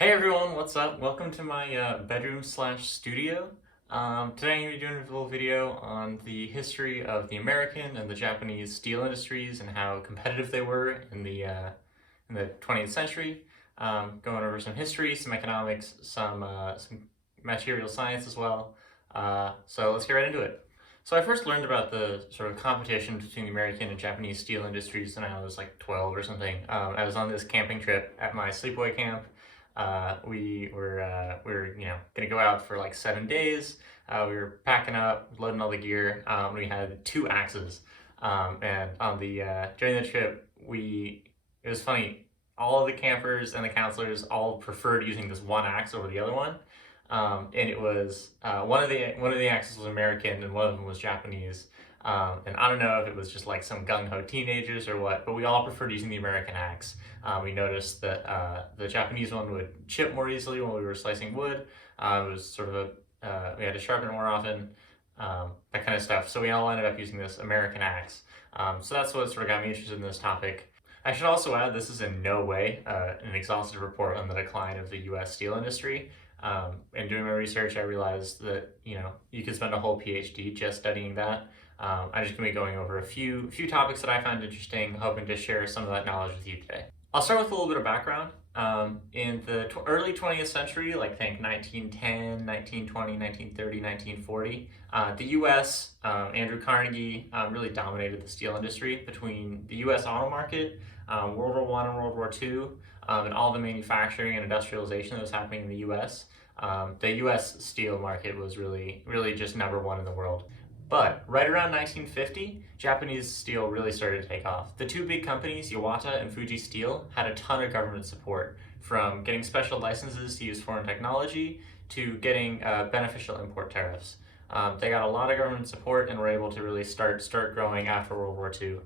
Hey everyone, what's up? Welcome to my bedroom slash studio. Today I'm going to be doing a little video on the history of the American and the Japanese steel industries and how competitive they were in the 20th century. Going over some history, some economics, some material science as well. So let's get right into it. So I first learned about the sort of competition between the American and Japanese steel industries when I was like 12 or something. I was on this camping trip at my sleepaway camp. We were gonna go out for like 7 days. We were packing up, loading all the gear. We had two axes, and on the during the trip, it was funny. All of the campers and the counselors all preferred using this one axe over the other one. And it was one of the axes was American and one of them was Japanese. And I don't know if it was just like some gung-ho teenagers or what, but we all preferred using the American axe. We noticed that the Japanese one would chip more easily when we were slicing wood. It was sort of we had to sharpen it more often, that kind of stuff. So we all ended up using this American axe. So that's what sort of got me interested in this topic. I should also add, this is in no way an exhaustive report on the decline of the U.S. steel industry. In doing my research, I realized that you could spend a whole PhD just studying that. I'm just going to be going over a few topics that I found interesting, hoping to share some of that knowledge with you today. I'll start with a little bit of background. In the early 20th century, like think 1910, 1920, 1930, 1940, the U.S., Andrew Carnegie really dominated the steel industry between the U.S. auto market, World War I and World War II, and all the manufacturing and industrialization that was happening in the U.S. The U.S. steel market was really just number one in the world. But right around 1950, Japanese steel really started to take off. The two big companies, Iwata and Fuji Steel, had a ton of government support, from getting special licenses to use foreign technology to getting beneficial import tariffs. They got a lot of government support and were able to really start growing after World War II.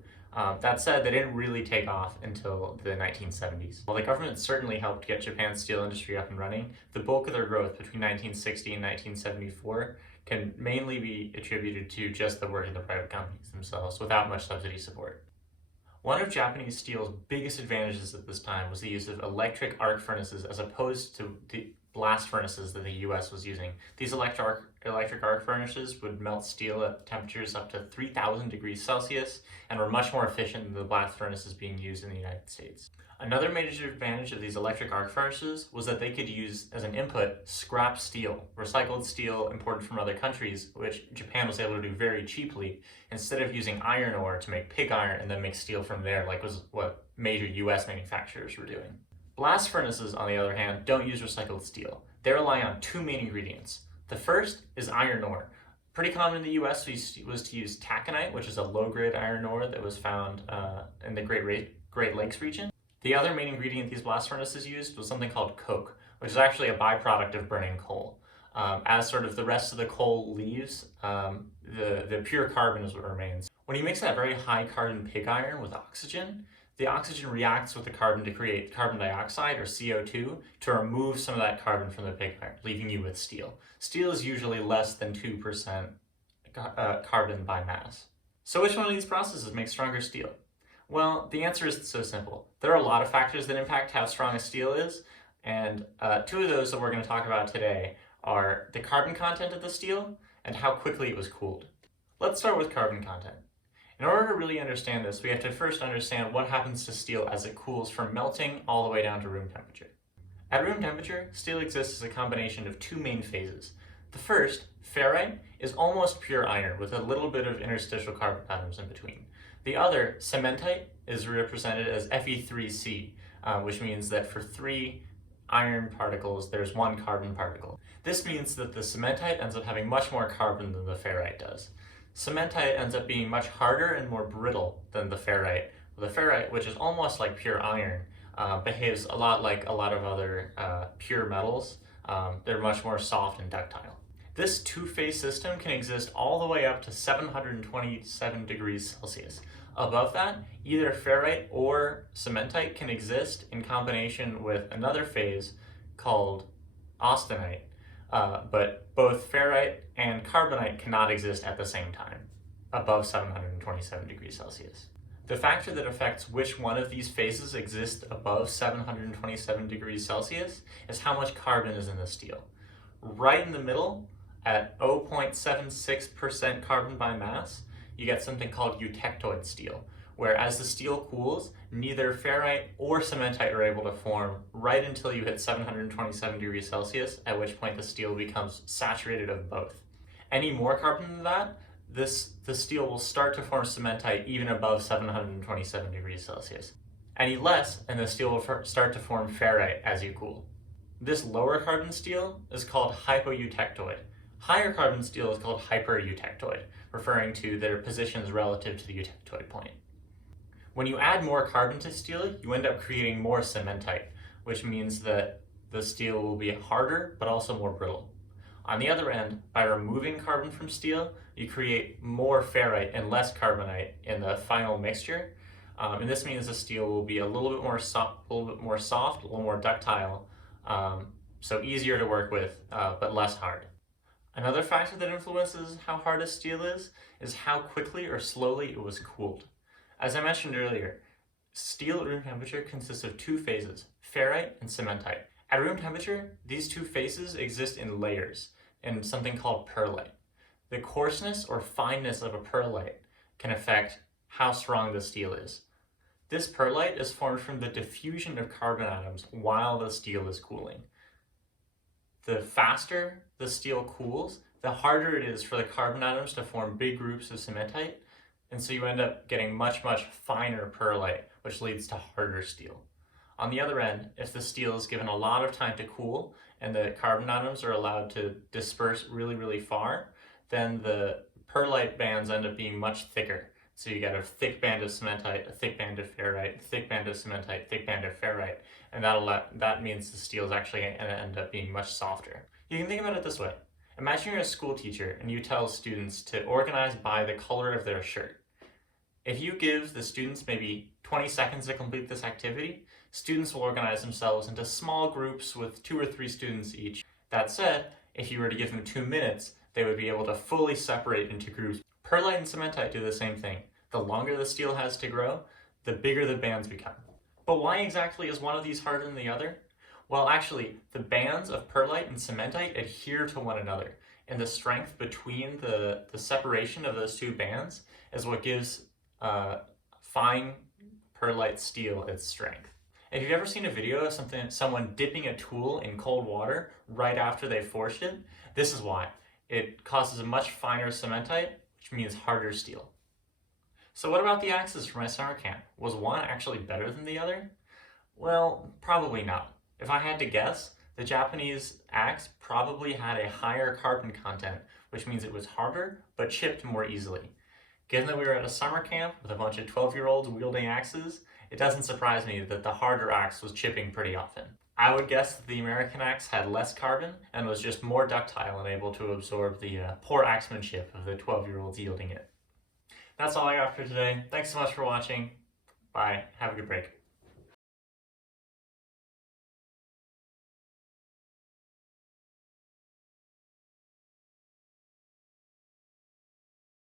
That said, they didn't really take off until the 1970s. While the government certainly helped get Japan's steel industry up and running, the bulk of their growth between 1960 and 1974 can mainly be attributed to just the work of the private companies themselves, without much subsidy support. One of Japanese steel's biggest advantages at this time was the use of electric arc furnaces as opposed to the blast furnaces that the US was using. These electric arc furnaces would melt steel at temperatures up to 3,000 degrees Celsius and were much more efficient than the blast furnaces being used in the United States. Another major advantage of these electric arc furnaces was that they could use as an input scrap steel, recycled steel imported from other countries, which Japan was able to do very cheaply, instead of using iron ore to make pig iron and then make steel from there, like was what major US manufacturers were doing. Blast furnaces, on the other hand, don't use recycled steel. They rely on two main ingredients. The first is iron ore. Pretty common in the US was to use taconite, which is a low-grade iron ore that was found in the Great Lakes region. The other main ingredient these blast furnaces used was something called coke, which is actually a byproduct of burning coal. As sort of the rest of the coal leaves, the pure carbon is what remains. When you mix that very high carbon pig iron with oxygen, the oxygen reacts with the carbon to create carbon dioxide, or CO2, to remove some of that carbon from the pig iron, leaving you with steel. Steel is usually less than 2% carbon by mass. So which one of these processes makes stronger steel? Well, the answer is so simple. There are a lot of factors that impact how strong a steel is, and two of those that we're going to talk about today are the carbon content of the steel and how quickly it was cooled. Let's start with carbon content. In order to really understand this, we have to first understand what happens to steel as it cools from melting all the way down to room temperature. At room temperature, steel exists as a combination of two main phases. The first, ferrite, is almost pure iron with a little bit of interstitial carbon atoms in between. The other, cementite, is represented as Fe3C, which means that for 3 iron particles, there's 1 carbon particle. This means that the cementite ends up having much more carbon than the ferrite does. Cementite ends up being much harder and more brittle than the ferrite. The ferrite, which is almost like pure iron, behaves a lot like a lot of other pure metals. They're much more soft and ductile. This two-phase system can exist all the way up to 727 degrees Celsius. Above that, either ferrite or cementite can exist in combination with another phase called austenite, but both ferrite and carbonite cannot exist at the same time, above 727 degrees Celsius. The factor that affects which one of these phases exists above 727 degrees Celsius is how much carbon is in the steel. Right in the middle, at 0.76% carbon by mass, you get something called eutectoid steel, where as the steel cools, neither ferrite or cementite are able to form right until you hit 727 degrees Celsius, at which point the steel becomes saturated of both. Any more carbon than that, the steel will start to form cementite even above 727 degrees Celsius. Any less, and the steel will start to form ferrite as you cool. This lower carbon steel is called hypoeutectoid. Higher carbon steel is called hypereutectoid, referring to their positions relative to the eutectoid point. When you add more carbon to steel, you end up creating more cementite, which means that the steel will be harder but also more brittle. On the other end, by removing carbon from steel, you create more ferrite and less carbonite in the final mixture. And this means the steel will be a little bit more soft, a little more ductile, so easier to work with, but less hard. Another factor that influences how hard a steel is how quickly or slowly it was cooled. As I mentioned earlier, steel at room temperature consists of two phases, ferrite and cementite. At room temperature, these two phases exist in layers in something called pearlite. The coarseness or fineness of a pearlite can affect how strong the steel is. This pearlite is formed from the diffusion of carbon atoms while the steel is cooling. The faster the steel cools, the harder it is for the carbon atoms to form big groups of cementite, and so you end up getting much finer pearlite, which leads to harder steel. On the other end, if the steel is given a lot of time to cool and the carbon atoms are allowed to disperse really far, then the pearlite bands end up being much thicker. So you get a thick band of cementite, a thick band of ferrite, a thick band of cementite, thick band of ferrite, and that means the steel is actually going to end up being much softer. You can think about it this way. Imagine you're a school teacher and you tell students to organize by the color of their shirt. If you give the students maybe 20 seconds to complete this activity, students will organize themselves into small groups with 2 or 3 students each. That said, if you were to give them 2 minutes, they would be able to fully separate into groups. Pearlite and cementite do the same thing. The longer the steel has to grow, the bigger the bands become. But why exactly is one of these harder than the other? Well, actually, the bands of pearlite and cementite adhere to one another, and the strength between the separation of those two bands is what gives fine pearlite steel its strength. If you've ever seen a video of someone dipping a tool in cold water right after they forged it, this is why. It causes a much finer cementite, which means harder steel. So what about the axes from my summer camp? Was one actually better than the other? Well, probably not. If I had to guess, the Japanese axe probably had a higher carbon content, which means it was harder, but chipped more easily. Given that we were at a summer camp with a bunch of 12-year-olds wielding axes, it doesn't surprise me that the harder axe was chipping pretty often. I would guess that the American axe had less carbon and was just more ductile and able to absorb the poor axemanship of the 12-year-olds wielding it. That's all I got for today. Thanks so much for watching. Bye. Have a good break.